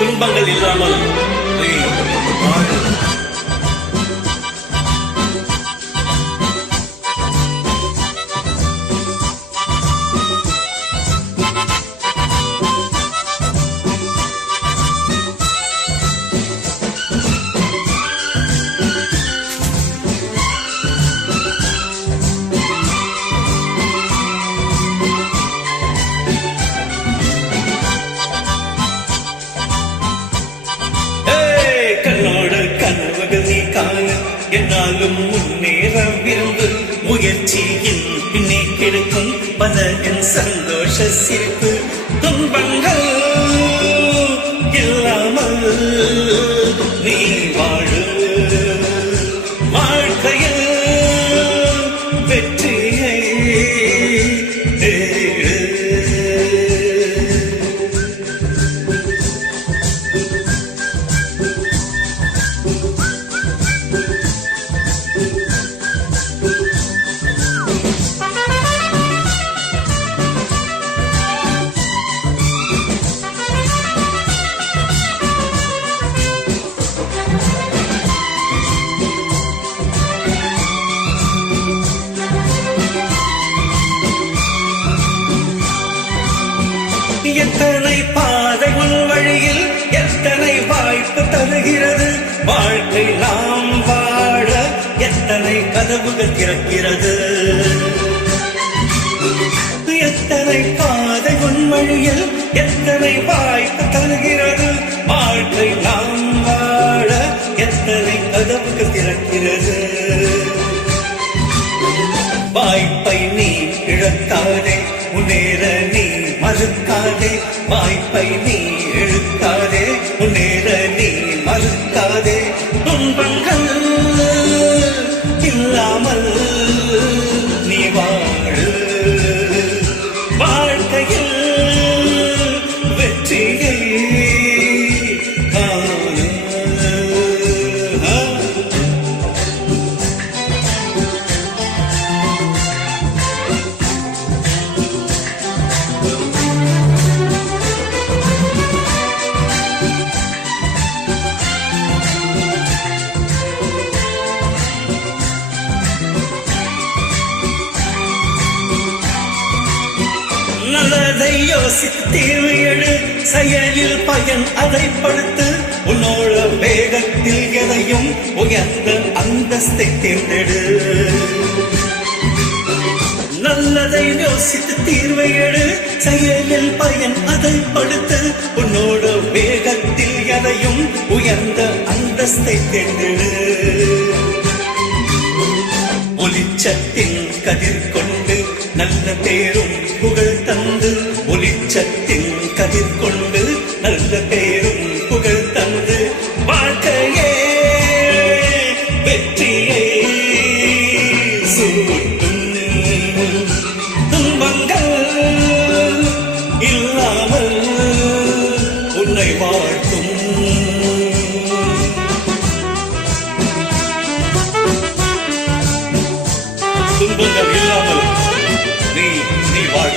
துன்பங்கள் இல்லாமல் நீ வாழு. என்னாலும் முன்னேற விரும்பு முயற்சியின் பின்னே கிடைக்கும் பல என் சந்தோஷ சிரிப்பு துன்பங்கள் இல்லாமல் நீ வாழு வாழ்க்கையில் வெற்றியை எத்தனை பாதை உன் வழியில் எத்தனை வாய்ப்பு தருகிறது வாழ்க்கை நாம் வாழ எத்தனை கதவுகள் திறக்கிறது எத்தனை பாதை உன் வழியில் எத்தனை வாய்ப்பு தருகிறது வாழ்க்கை நாம் வாழ எத்தனை கதவுகள் திறக்கிறது வாய்ப்பை நீ இழக்காதே முன்னேற நீ மறுக்காதே வாய்ப்பை நீ இழுக்காதே முன்னேற நீ மறுக்காதே துன்பங்கள் இல்லாமல் நீ வாழு வாழ்க்கையில் வெற்றியை காணு. நல்லதை யோசித்து தீர்வு எழு செயலில் பயன் அதை படுத்து உன்னோட வேகத்தில் எதையும் உயர்ந்த அந்தஸ்தை தேர்ந்தெடு நல்லதை யோசித்து தீர்வை எழு செயலில் பயன் அதை படுத்து உன்னோட வேகத்தில் எதையும் உயர்ந்த அந்தஸ்தை தேர்ந்தெடு ஒளிச்சத்தின் கதிர் கொண்டு நல்ல பேரும் புகழ் தந்து ஒளிச்சத்தின் கதிர் கொண்டு நல்ல பேரும் புகழ் தந்து வாழ்க்கையே வெற்றியை சூட்டும் துன்பங்கள் இல்லாமல் உன்னை வாழ்த்தும் துன்பங்கள் இல்லாமல் நீ வாழ